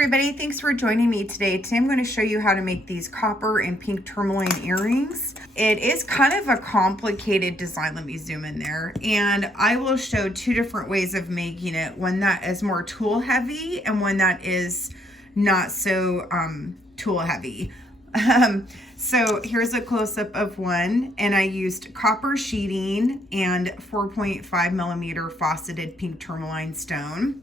everybody, thanks for joining me today. Today I'm going to show you how to make these copper and pink tourmaline earrings. It is kind of a complicated design. Let me zoom in there. And I will show two different ways of making it. One that is more tool heavy and one that is not so tool heavy. So here's a close-up of one, and I used copper sheeting and 4.5 millimeter faceted pink tourmaline stone.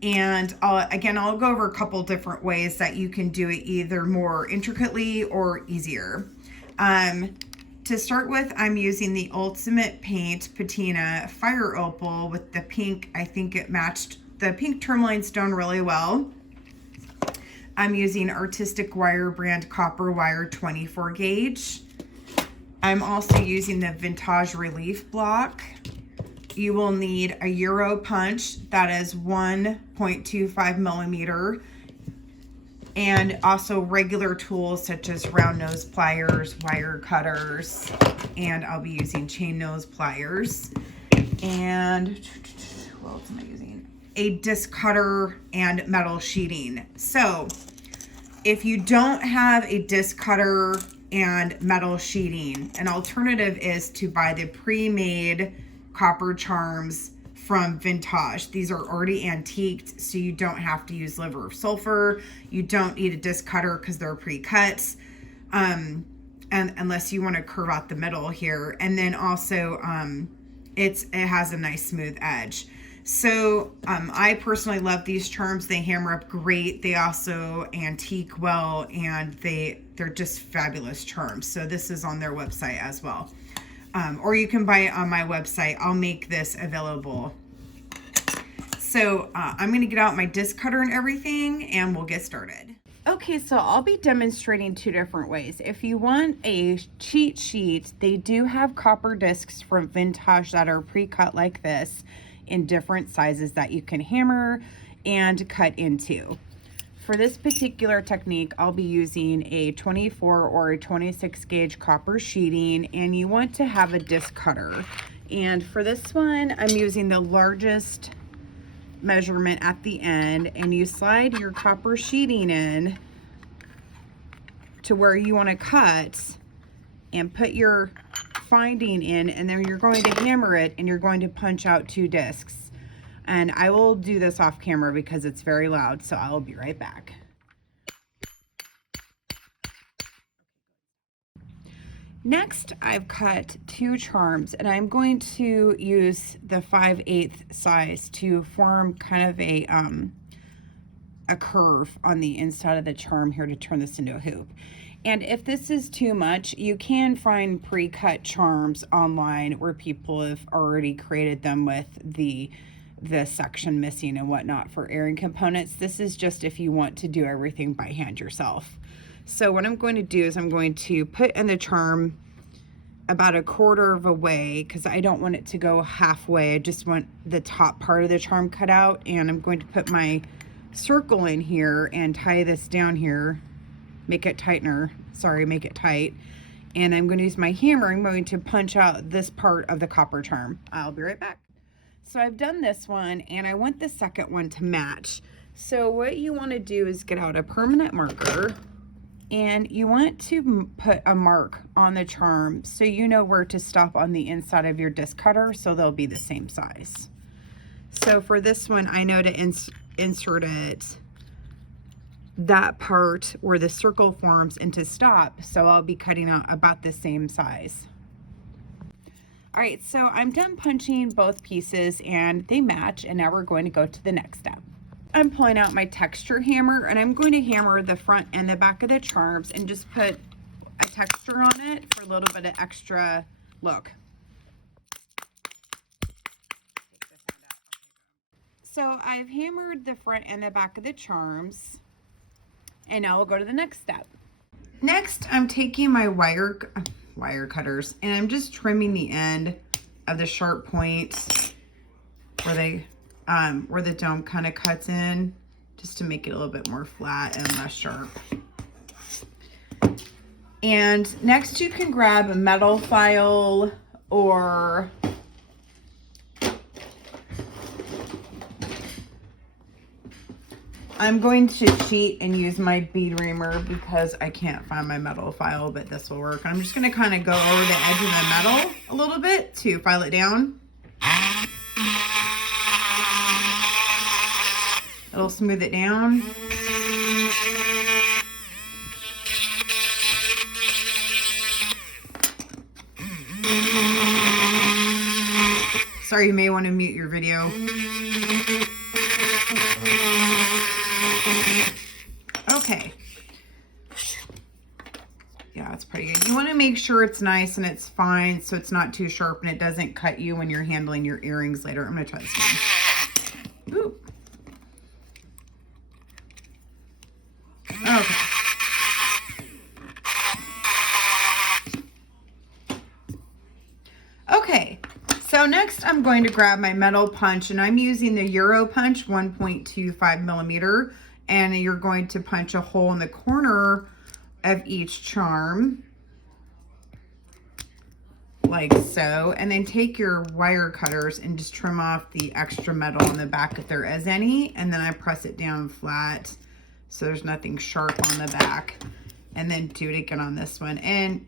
And I'll go over a couple different ways that you can do it, either more intricately or easier. To start with, I'm using the Ultimate Paint Patina Fire Opal with the pink. I think it matched the pink tourmaline stone really well. I'm using Artistic Wire brand copper wire 24 gauge. I'm also using the Vintage Relief block. You will need a Euro punch that is 1.25 millimeter, and also regular tools such as round nose pliers, wire cutters, and I'll be using chain nose pliers. And what else am I using? A disc cutter and metal sheeting. So if you don't have a disc cutter and metal sheeting, an alternative is to buy the pre-made copper charms from Vintage. These are already antiqued, so you don't have to use liver or sulfur. You don't need a disc cutter because they're pre-cut, and unless you want to curve out the middle here. And then also it has a nice smooth edge. So I personally love these charms. They hammer up great. They also antique well, and they're just fabulous charms. So this is on their website as well. Or you can buy it on my website. I'll make this available. So I'm going to get out my disc cutter and everything, and we'll get started. Okay, so I'll be demonstrating two different ways. If you want a cheat sheet, they do have copper discs from Vintage that are pre-cut like this in different sizes that you can hammer and cut into. For this particular technique, I'll be using a 24 or a 26 gauge copper sheeting, and you want to have a disc cutter. And for this one, I'm using the largest measurement at the end, and you slide your copper sheeting in to where you want to cut and put your finding in, and then you're going to hammer it, and you're going to punch out two discs. And I will do this off camera because it's very loud, so I'll be right back. Next, I've cut two charms, and I'm going to use the 5/8 size to form kind of a curve on the inside of the charm here to turn this into a hoop. And if this is too much, you can find pre-cut charms online where people have already created them with the section missing and whatnot for airing components. This is just if you want to do everything by hand yourself. So what I'm going to do is I'm going to put in the charm about a quarter of a way, because I don't want it to go halfway. I just want the top part of the charm cut out, and I'm going to put my circle in here and tie this down here, make it tight. And I'm going to use my hammer. I'm going to punch out this part of the copper charm. I'll be right back. So I've done this one, and I want the second one to match. So what you want to do is get out a permanent marker, and you want to put a mark on the charm so you know where to stop on the inside of your disc cutter, so they'll be the same size. So for this one, I know to insert it that part where the circle forms and to stop, so I'll be cutting out about the same size. All right, so I'm done punching both pieces and they match, and now we're going to go to the next step. I'm pulling out my texture hammer, and I'm going to hammer the front and the back of the charms and just put a texture on it for a little bit of extra look. So I've hammered the front and the back of the charms, and now we'll go to the next step. Next, I'm taking my wire cutters, and I'm just trimming the end of the sharp point where the dome kind of cuts in, just to make it a little bit more flat and less sharp. And next, you can grab a metal file or I'm going to cheat and use my bead reamer because I can't find my metal file, but this will work. I'm just going to kind of go over the edge of the metal a little bit to file it down. It'll smooth it down. Sorry, you may want to mute your video. Okay. Yeah, it's pretty good. You want to make sure it's nice and it's fine so it's not too sharp and it doesn't cut you when you're handling your earrings later. I'm going to try this one. Ooh. Okay. Okay, so next I'm going to grab my metal punch, and I'm using the Euro punch 1.25 millimeter, and you're going to punch a hole in the corner of each charm like so, and then take your wire cutters and just trim off the extra metal on the back if there is any, and then I press it down flat so there's nothing sharp on the back, and then do it again on this one. And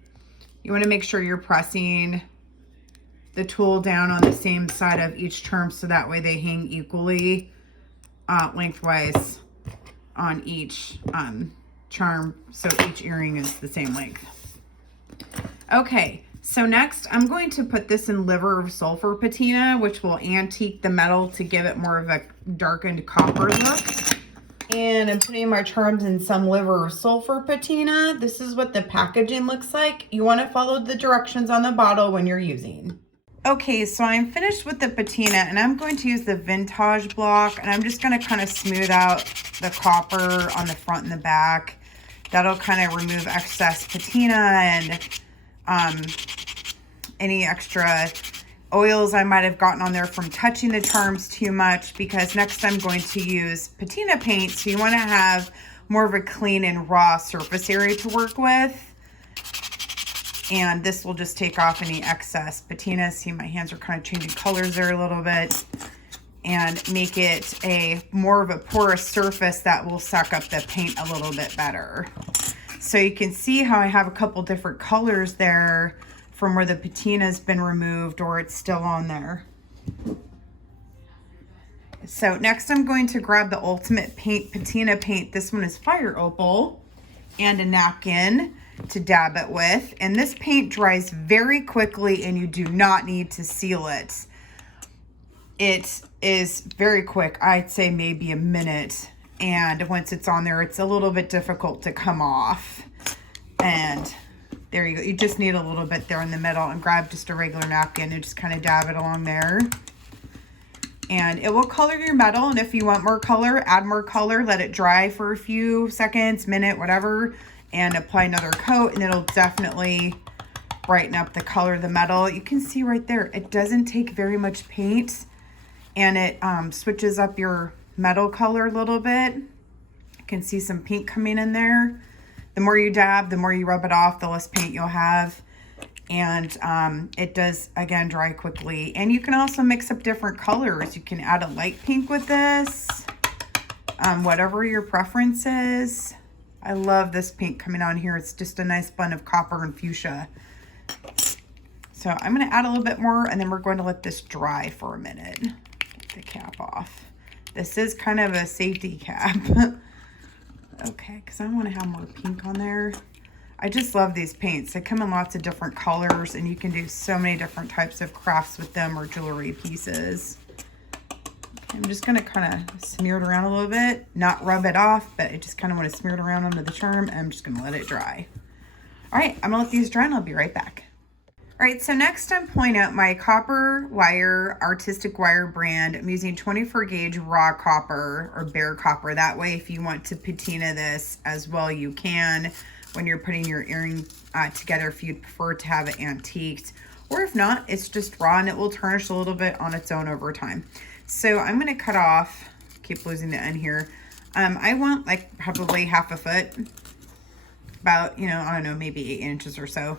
you want to make sure you're pressing the tool down on the same side of each charm so that way they hang equally lengthwise on each charm, so each earring is the same length. Okay, so next I'm going to put this in liver of sulfur patina, which will antique the metal to give it more of a darkened copper look. And I'm putting my charms in some liver of sulfur patina. This is what the packaging looks like. You want to follow the directions on the bottle when you're using. Okay, so I'm finished with the patina, and I'm going to use the vintage block, and I'm just going to kind of smooth out the copper on the front and the back. That'll kind of remove excess patina and any extra oils I might have gotten on there from touching the charms too much, because next I'm going to use patina paint, so you want to have more of a clean and raw surface area to work with. And this will just take off any excess patina. See, my hands are kind of changing colors there a little bit, and make it a more of a porous surface that will suck up the paint a little bit better. So you can see how I have a couple different colors there from where the patina's been removed or it's still on there. So next I'm going to grab the Ultimate Paint patina paint. This one is Fire Opal, and a napkin to dab it with. And this paint dries very quickly, and you do not need to seal it. It is very quick. I'd say maybe a minute. And once it's on there, it's a little bit difficult to come off. And there you go. You just need a little bit there in the middle, and grab just a regular napkin and just kind of dab it along there. And it will color your metal. And if you want more color, add more color. Let it dry for a few seconds, minute, whatever, and apply another coat, and it'll definitely brighten up the color of the metal. You can see right there, it doesn't take very much paint, and it switches up your metal color a little bit. You can see some pink coming in there. The more you dab, the more you rub it off, the less paint you'll have. And it does, again, dry quickly. And you can also mix up different colors. You can add a light pink with this, whatever your preference is. I love this pink coming on here. It's just a nice blend of copper and fuchsia. So I'm going to add a little bit more, and then we're going to let this dry for a minute. Get the cap off. This is kind of a safety cap. Okay, because I want to have more pink on there. I just love these paints. They come in lots of different colors, and you can do so many different types of crafts with them, or jewelry pieces. I'm just going to kind of smear it around a little bit, not rub it off, but I just kind of want to smear it around under the charm, and I'm just going to let it dry. All right, I'm going to let these dry, and I'll be right back. All right, so next I'm pulling out my copper wire, artistic wire brand. I'm using 24 gauge raw copper or bare copper. That way, if you want to patina this as well, you can when you're putting your earring together, if you'd prefer to have it antiqued. Or if not, it's just raw, and it will tarnish a little bit on its own over time. So I'm going to cut off, keep losing the end here. I want like probably half a foot, about, you know, I don't know, maybe 8 inches or so.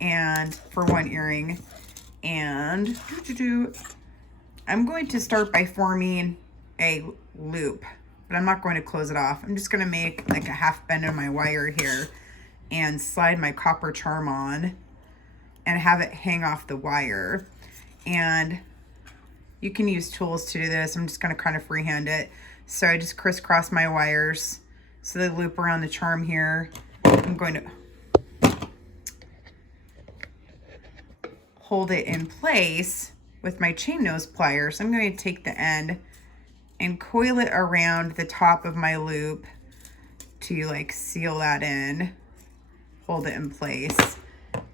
And for one earring. And I'm going to start by forming a loop but I'm not going to close it off. I'm just going to make like a half bend in my wire here and slide my copper charm on and have it hang off the wire. And you can use tools to do this. I'm just going to kind of freehand it. So I just crisscross my wires so they loop around the charm here. I'm going to hold it in place with my chain nose pliers. I'm going to take the end and coil it around the top of my loop to like seal that in, hold it in place,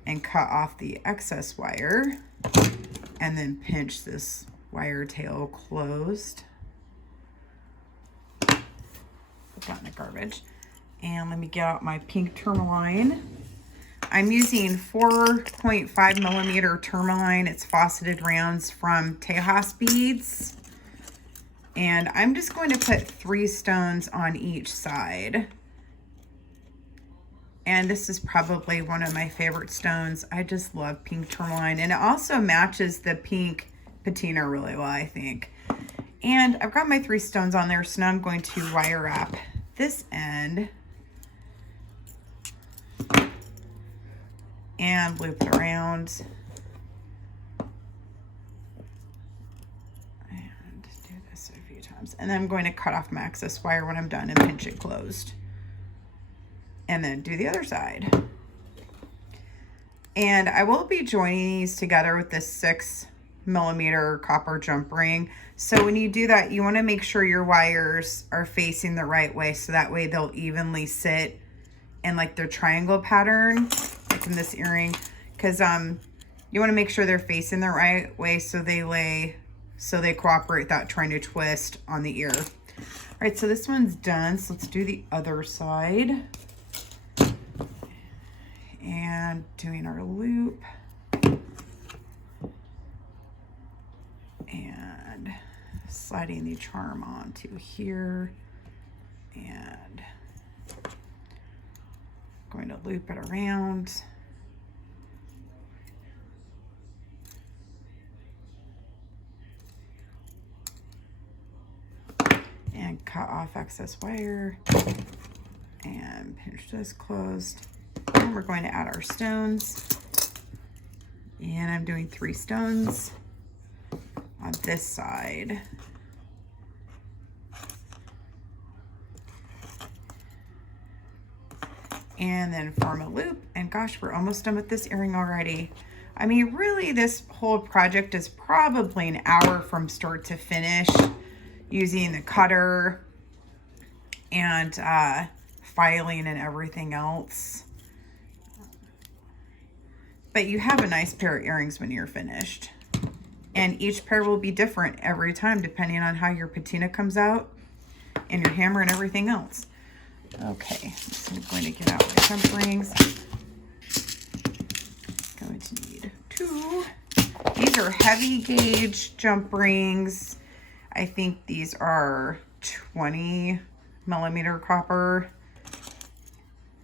and cut off the excess wire, and then pinch this wire tail closed. Put that in the garbage. And let me get out my pink tourmaline. I'm using 4.5 millimeter tourmaline. It's faceted rounds from Tejas Beads. And I'm just going to put 3 stones on each side. And this is probably one of my favorite stones. I just love pink tourmaline. And it also matches the pink patina really well, I think. And I've got my 3 stones on there, so now I'm going to wire wrap this end and loop it around. And do this a few times. And then I'm going to cut off my excess wire when I'm done and pinch it closed. And then do the other side. And I will be joining these together with this 6 millimeter copper jump ring. So when you do that, you want to make sure your wires are facing the right way, so that way they'll evenly sit in like their triangle pattern, like in this earring, because you want to make sure they're facing the right way so they cooperate without trying to twist on the ear. All right, so this one's done. So let's do the other side. And doing our loop. And sliding the charm onto here. And going to loop it around. And cut off excess wire. And pinch this closed. And we're going to add our stones. And I'm doing 3 stones on this side. And then form a loop. And gosh, we're almost done with this earring already. I mean, really, this whole project is probably an hour from start to finish using the cutter and filing and everything else. But you have a nice pair of earrings when you're finished. And each pair will be different every time depending on how your patina comes out and your hammer and everything else. Okay, so I'm going to get out my jump rings. Going to need 2. These are heavy gauge jump rings. I think these are 20 millimeter copper.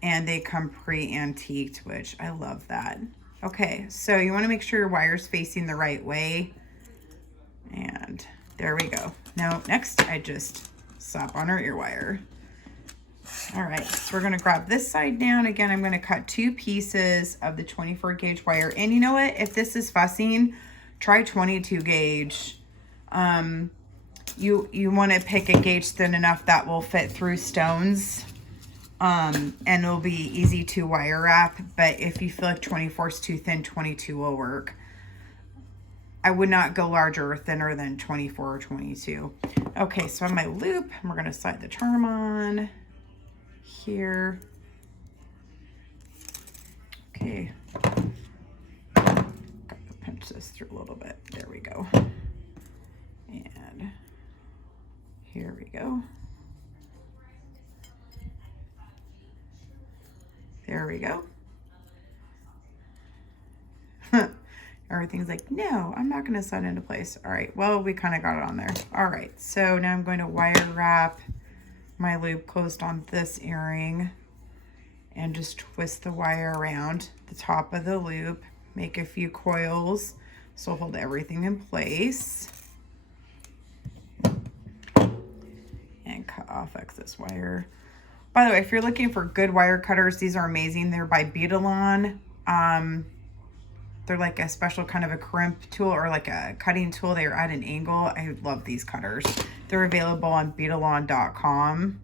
And they come pre-antiqued, which I love that. Okay, so you want to make sure your wire's facing the right way. And there we go. Now, next, I just slap on our ear wire. All right, so we're going to grab this side down. Again, I'm going to cut 2 pieces of the 24 gauge wire. And you know what? If this is fussing, try 22 gauge. You want to pick a gauge thin enough that will fit through stones. And it'll be easy to wire wrap, but if you feel like 24 is too thin, 22 will work. I would not go larger or thinner than 24 or 22. Okay, so on my loop, we're going to slide the charm on here. Okay. Got to pinch this through a little bit. There we go. And here we go. There we go. Everything's like, no, I'm not going to slide into place. All right, well, we kind of got it on there. All right, so now I'm going to wire wrap my loop closed on this earring and just twist the wire around the top of the loop, make a few coils so hold everything in place. And cut off excess wire. By the way, if you're looking for good wire cutters, these are amazing. They're by Betalon. They're like a special kind of a crimp tool or like a cutting tool. They're at an angle. I love these cutters. They're available on betalon.com.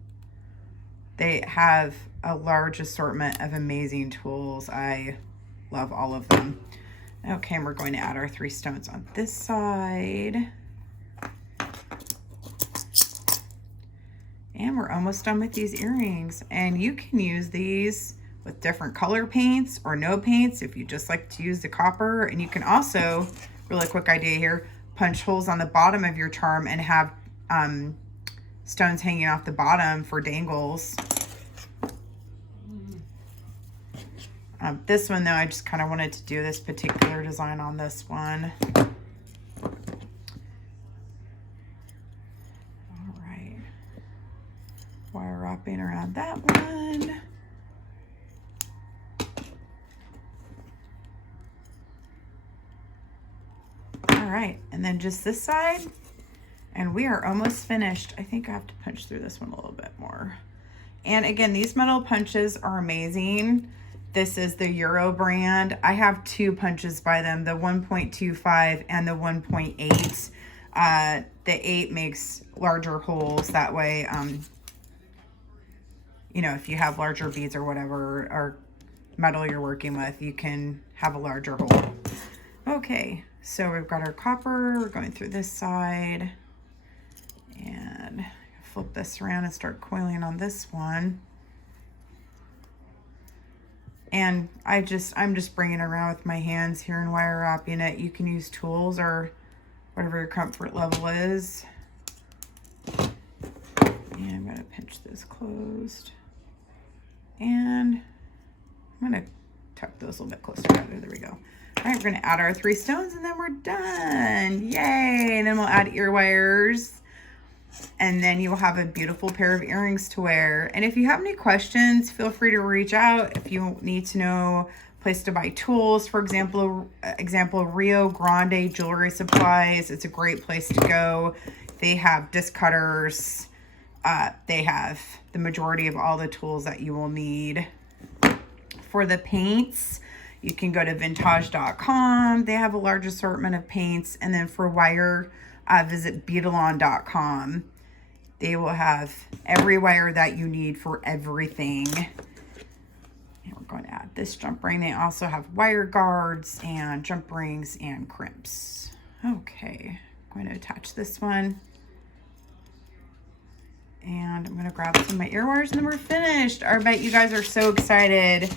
They have a large assortment of amazing tools. I love all of them. Okay, and we're going to add our 3 stones on this side. And we're almost done with these earrings. And you can use these with different color paints or no paints if you just like to use the copper. And you can also, really quick idea here, punch holes on the bottom of your charm and have stones hanging off the bottom for dangles. This one though, I just kind of wanted to do this particular design on this one. All right, wire wrapping around that one. All right, and then just this side, and we are almost finished. I think I have to punch through this one a little bit more. And again, these metal punches are amazing. This is the Euro brand. I have 2 punches by them, the 1.25 and the 1.8. The 8 makes larger holes. That way, you know, if you have larger beads or whatever, or metal you're working with, you can have a larger hole. Okay, so we've got our copper. We're going through this side. And flip this around and start coiling on this one. And I'm just bringing it around with my hands here and wire wrapping it. You can use tools or whatever your comfort level is. And I'm going to pinch this closed. And I'm going to tuck those a little bit closer together. There we go. All right, we're going to add our 3 stones and then we're done. Yay! And then we'll add ear wires. And then you will have a beautiful pair of earrings to wear. And if you have any questions, feel free to reach out. If you need to know a place to buy tools, for example, Rio Grande Jewelry Supplies, it's a great place to go. They have disc cutters. They have the majority of all the tools that you will need. For the paints, you can go to vintage.com. They have a large assortment of paints. And then for wire, visit betalon.com. They will have every wire that you need for everything. And we're going to add this jump ring. They also have wire guards and jump rings and crimps. Okay, I'm going to attach this one. And I'm going to grab some of my ear wires and then we're finished. I bet you guys are so excited.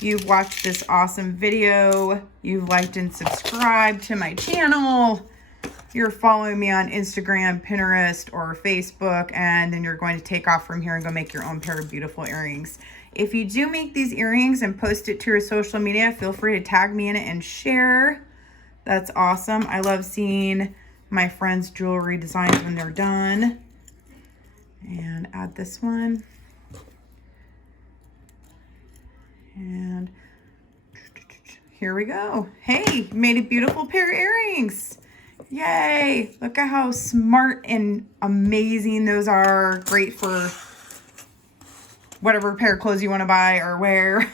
You've watched this awesome video. You've liked and subscribed to my channel. You're following me on Instagram, Pinterest, or Facebook, and then you're going to take off from here and go make your own pair of beautiful earrings. If you do make these earrings and post it to your social media, feel free to tag me in it and share. That's awesome. I love seeing my friends' jewelry designs when they're done. And add this one. And here we go. Hey, made a beautiful pair of earrings. Yay! Look at how smart and amazing those are. Great for whatever pair of clothes you want to buy or wear.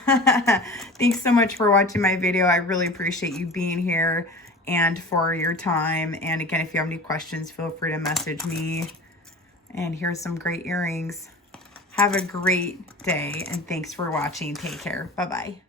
Thanks so much for watching my video. I really appreciate you being here and for your time. And again, if you have any questions, feel free to message me. And here's some great earrings. Have a great day and thanks for watching. Take care. Bye-bye.